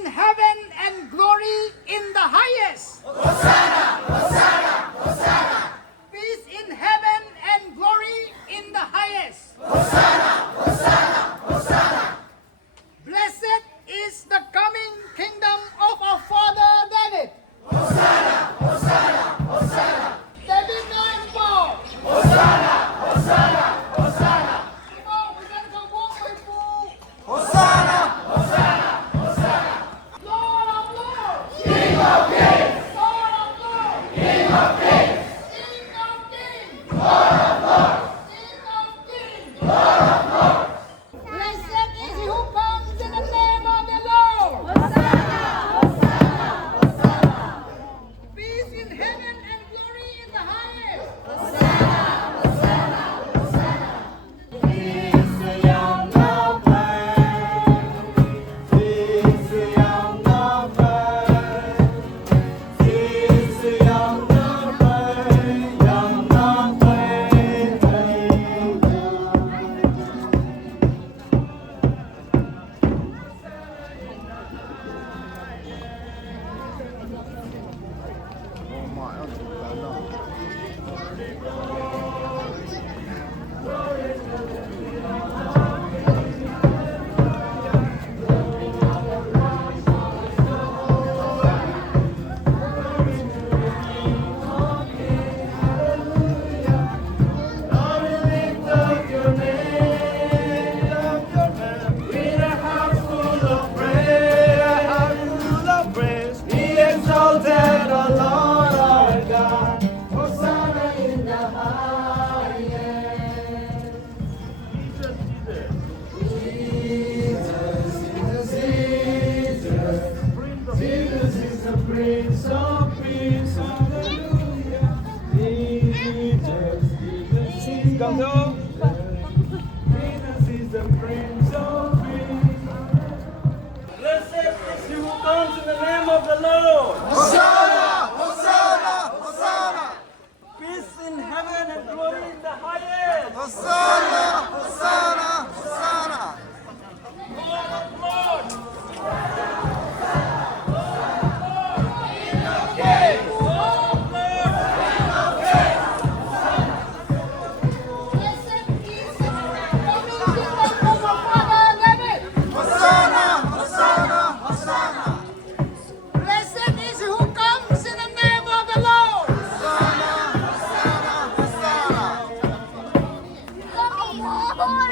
in heaven and glory in the highest. Hosanna, Hosanna, Hosanna. Peace in heaven and glory in the highest. Hosanna, Hosanna, Hosanna. Blessed is the coming kingdom of our Father David. Hosanna, Hosanna, Hosanna. David name Paul. Hosanna, Hosanna, Hosanna. Hosanna, Hosanna, Hosanna. Lord of Lords. King of kings, Lord of Lords. King of kings, King of kings. Lord of lords, King of kings. Lord of lords. Blessed is he who comes in the name of the Lord. Hosanna, Hosanna, Hosanna. Peace in heaven and glory in the highest. Hosanna, Hosanna, Hosanna. He's the young of He's the young of He's the young of young of Exalted, O Lord our God, Hosanna in the highest. Jesus, Jesus, Jesus, Jesus is the Prince of Peace, hallelujah. Jesus, Jesus, Jesus, Jesus is the Prince of Peace. Blessed is he who comes in the name of the Lord. Hosanna, Hosanna, Hosanna. Peace in heaven and glory in the highest. Hosanna, Hosanna, Hosanna. Lord of lords, Blessed is the coming kingdom of our Father David. Hosanna, Hosanna, Hosanna. Blessed is he who comes in the name of the Lord. Hosanna, Hosanna, Hosanna. Come on, Lord.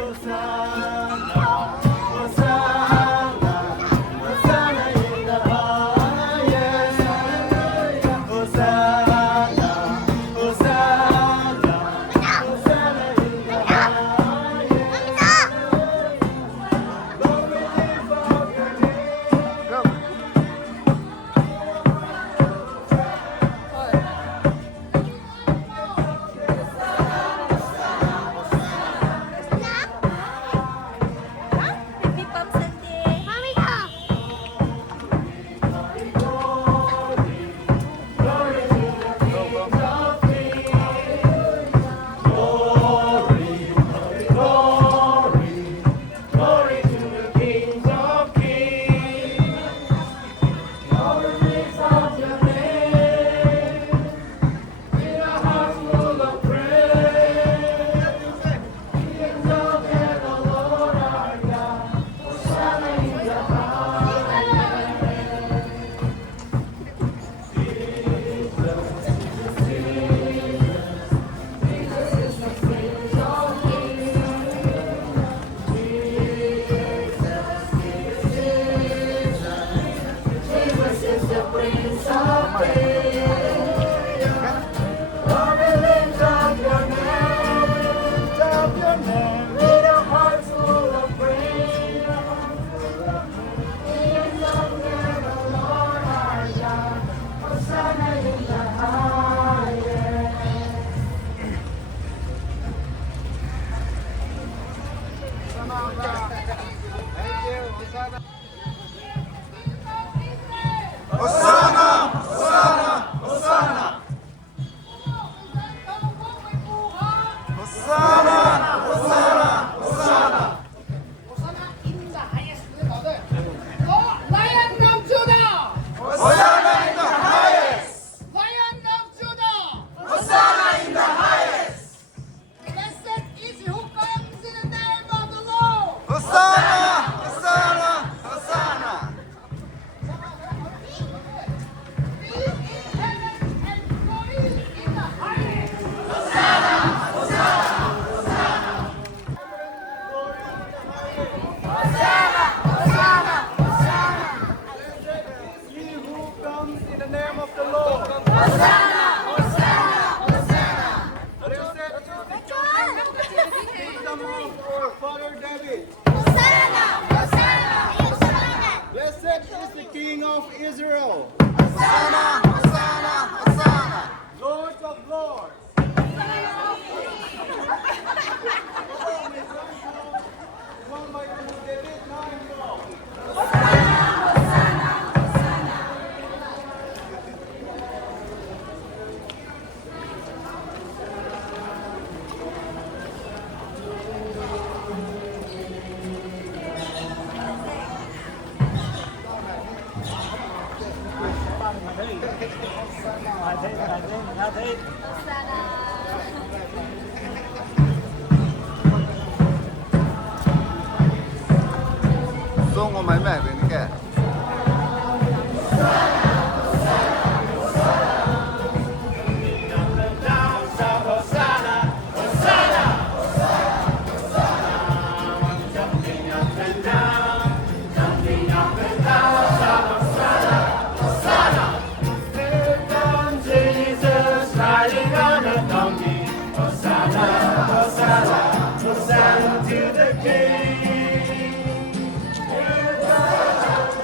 Blessed is the King of Israel, Hosanna, Hosanna, Hosanna. Lord of Lords. Song của mấy mẹ về nữa kìa. Here comes Jesus riding on a donkey. Hosanna, Hosanna, Hosanna to the King. Here comes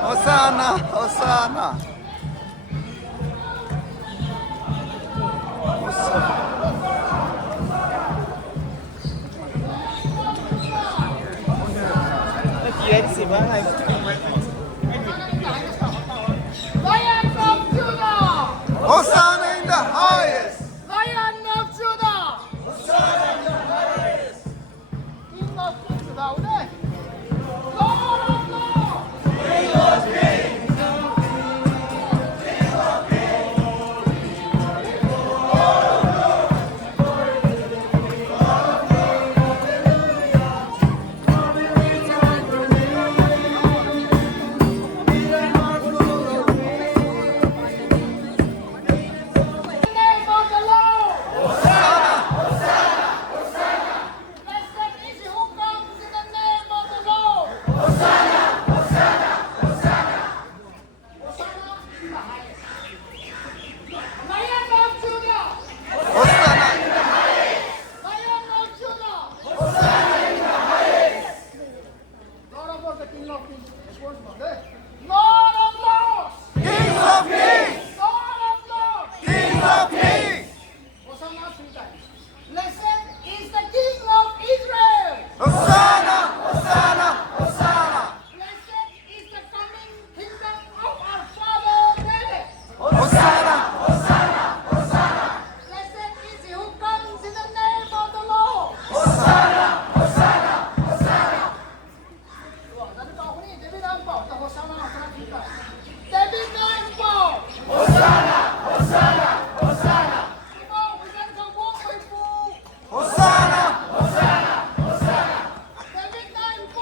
Hosanna, Hosanna, Hosanna. Lion of Judah! Hosanna in the highest. Lion of Judah! King of Kings 나오네. Lord of Lords! Name of the Lord! Blessed is he who comes in the name of the Lord! Hosanna in the highest. Lion of Judah! Hosanna. Lion of Judah! Lord of Lords, the King of Kings. Lord of Lords! King of kings. Lord of Lords! King of kings. Hosanna 3 times. Blessed is the King of Israel! Hosanna, Hosanna, Hosanna. Blessed is the coming kingdom of our father David! Hosanna. Blessed is he who comes in the name of the Lord! 좋아, 나는 가오니 데뷔 한 번, 또 호사나 호사나 킬까? 데뷔 한 번! 이거 우리가 더 먹고 있고 Hosanna. 데뷔 한 번!